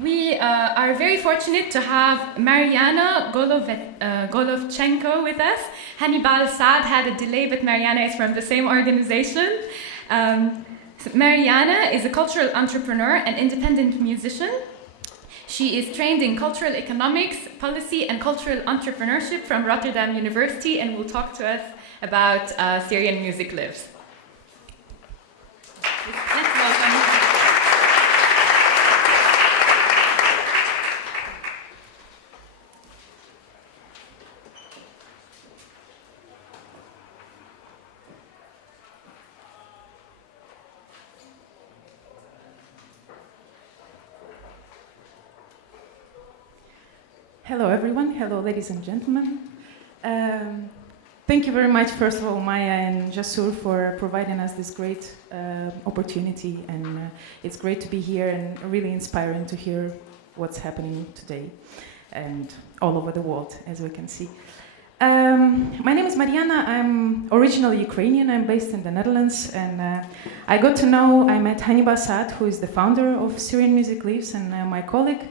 We are very fortunate to have Maryana Golovchenko with us. Hannibal Saad had a delay, but Maryana is from the same organization. Maryana is a cultural entrepreneur and independent musician. She is trained in cultural economics, policy, and cultural entrepreneurship from Rotterdam University, and will talk to us about Syrian music lives. Let's welcome. Hello everyone, hello ladies and gentlemen. Thank you very much, first of all, Maya and Jusoor, for providing us this great opportunity, and it's great to be here and really inspiring to hear what's happening today and all over the world, as we can see. My name is Maryana. I'm originally Ukrainian. I'm based in the Netherlands, and I met Hannibal Saad, who is the founder of Syrian Music Lives, and my colleague.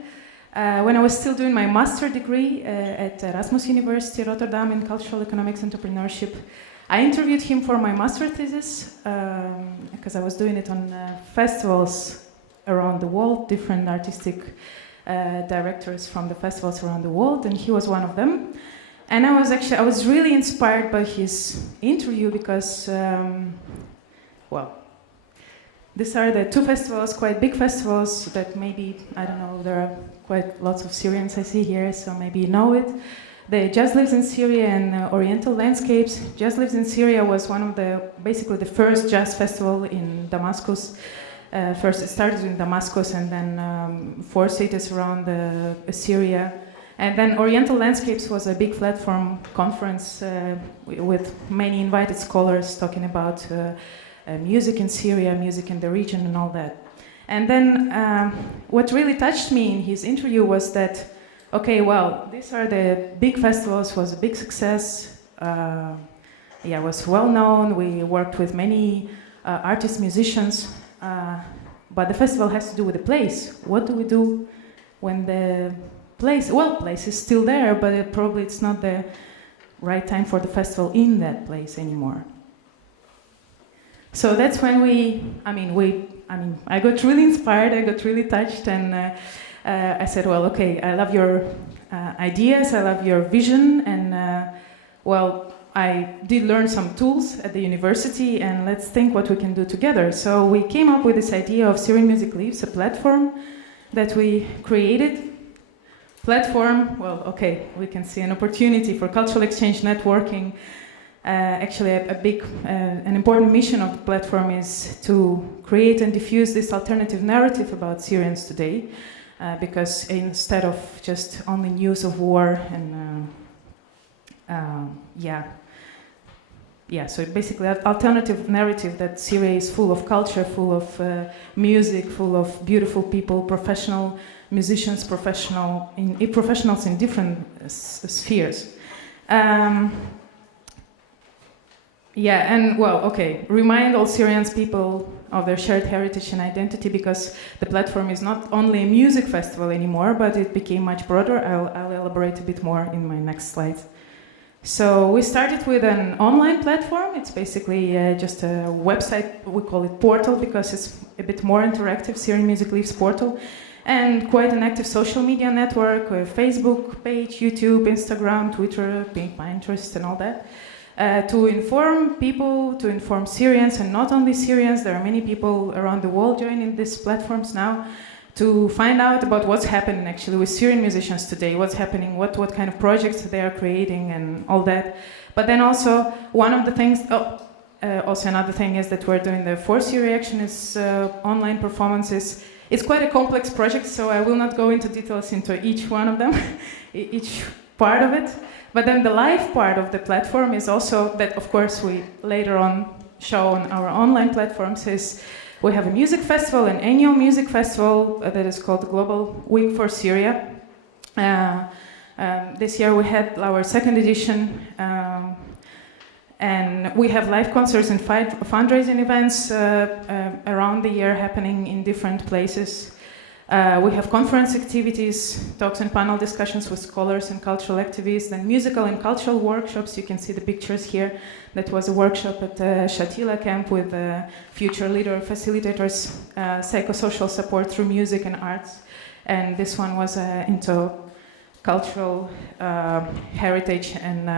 When I was still doing my master's degree at Erasmus University, Rotterdam, in cultural economics entrepreneurship, I interviewed him for my master's thesis because I was doing it on festivals around the world, different artistic directors from the festivals around the world, and he was one of them. And I was really inspired by his interview because, these are the two festivals, quite big festivals that maybe, I don't know, there are quite lots of Syrians I see here, so maybe you know it. The Jazz Lives in Syria and Oriental Landscapes. Jazz Lives in Syria was one of basically the first jazz festival in Damascus. First it started in Damascus and then 4 cities around Syria. And then Oriental Landscapes was a big platform conference with many invited scholars talking about music in Syria, music in the region, and all that. And then what really touched me in his interview was that, okay, well, these are the big festivals, was a big success, was well known, we worked with many artists, musicians, but the festival has to do with the place. What do we do when the place is still there, but probably it's not the right time for the festival in that place anymore. So that's when I got really inspired, I got really touched, and I said, well, okay, I love your ideas, I love your vision, and I did learn some tools at the university, and let's think what we can do together. So we came up with this idea of Syrian Music Lives, a platform that we created. We can see an opportunity for cultural exchange, networking. Actually, an important mission of the platform is to create and diffuse this alternative narrative about Syrians today, because instead of just only news of war and so basically an alternative narrative that Syria is full of culture, full of music, full of beautiful people, professional musicians, professionals in different spheres. Remind all Syrians people of their shared heritage and identity, because the platform is not only a music festival anymore, but it became much broader. I'll elaborate a bit more in my next slide. So we started with an online platform. It's basically just a website. We call it portal because it's a bit more interactive, Syrian Music Lives portal, and quite an active social media network, a Facebook page, YouTube, Instagram, Twitter, Pinterest, and all that. To inform people, to inform Syrians, and not only Syrians, there are many people around the world joining these platforms now, to find out about what's happening actually with Syrian musicians today, what's happening, what kind of projects they are creating, and all that. But then also, another thing is that we're doing the For Syria action is online performances. It's quite a complex project, so I will not go into details into each one of them, each part of it. But then the live part of the platform is also that, of course, we later on show on our online platforms is we have a music festival, an annual music festival that is called the Global Week for Syria. This year we had our second edition, and we have live concerts and fundraising events around the year happening in different places. We have conference activities, talks and panel discussions with scholars and cultural activists, then musical and cultural workshops. You can see the pictures here. That was a workshop at the Shatila camp with future leader facilitators, psychosocial support through music and arts. And this one was into cultural heritage and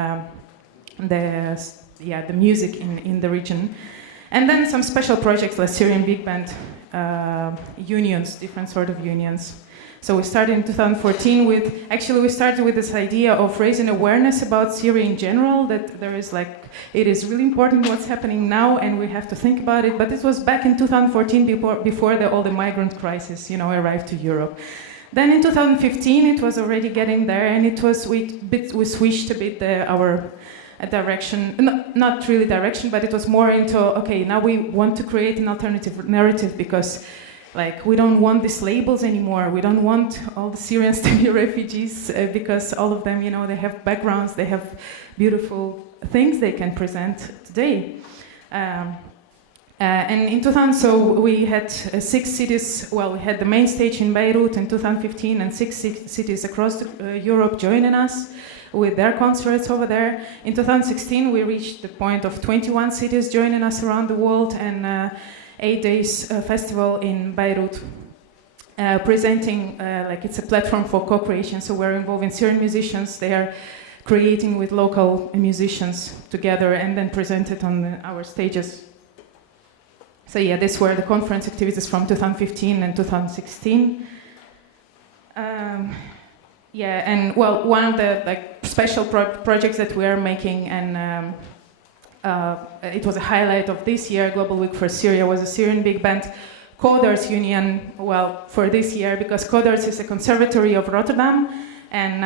the music in the region. And then some special projects like Syrian big band unions, different sort of unions. So we started in 2014 we started with this idea of raising awareness about Syria in general, that there is it is really important what's happening now and we have to think about it. But it was back in 2014 before all the migrant crisis, arrived to Europe. Then in 2015 it was already getting there, and we switched a bit our direction, not really direction, but it was more into, okay, now we want to create an alternative narrative because we don't want these labels anymore. We don't want all the Syrians to be refugees because all of them, they have backgrounds, they have beautiful things they can present today. And in 2000, so we had 6 cities, we had the main stage in Beirut in 2015 and 6 cities across Europe joining us with their concerts over there. In 2016, we reached the point of 21 cities joining us around the world, and 8 days festival in Beirut, presenting, it's a platform for co-creation, so we're involving Syrian musicians. They are creating with local musicians together and then present it on our stages. So these were the conference activities from 2015 and 2016. And one of the special projects that we are making, and it was a highlight of this year, Global Week for Syria, was a Syrian big band Coders Union, for this year, because Coders is a conservatory of Rotterdam, and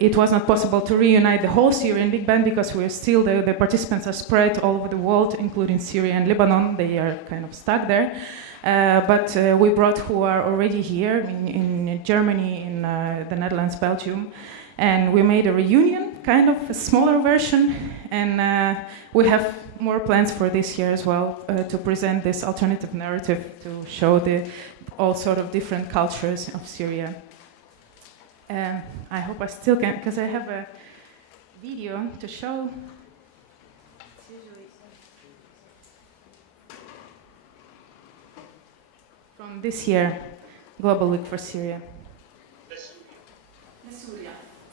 it was not possible to reunite the whole Syrian big band because we're still, the participants are spread all over the world, including Syria and Lebanon. They are kind of stuck there. But we brought who are already here in Germany, in the Netherlands, Belgium, and we made a reunion, kind of a smaller version, and we have more plans for this year as well to present this alternative narrative to show all sort of different cultures of Syria. I hope I still can, because I have a video to show. From this year, Global Week for Syria.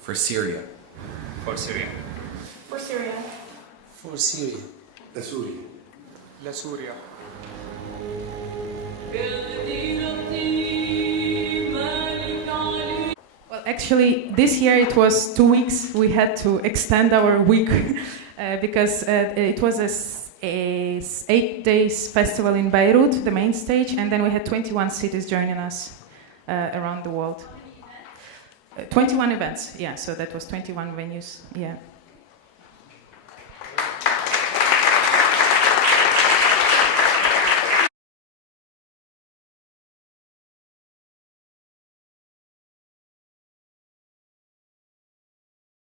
For Syria. For Syria. For Syria. For Syria. La Suria. La Suria. Well, actually, this year it was 2 weeks. We had to extend our week because it was a 8 days festival in Beirut, the main stage, and then we had 21 cities joining us around the world. 21 events, so that was 21 venues,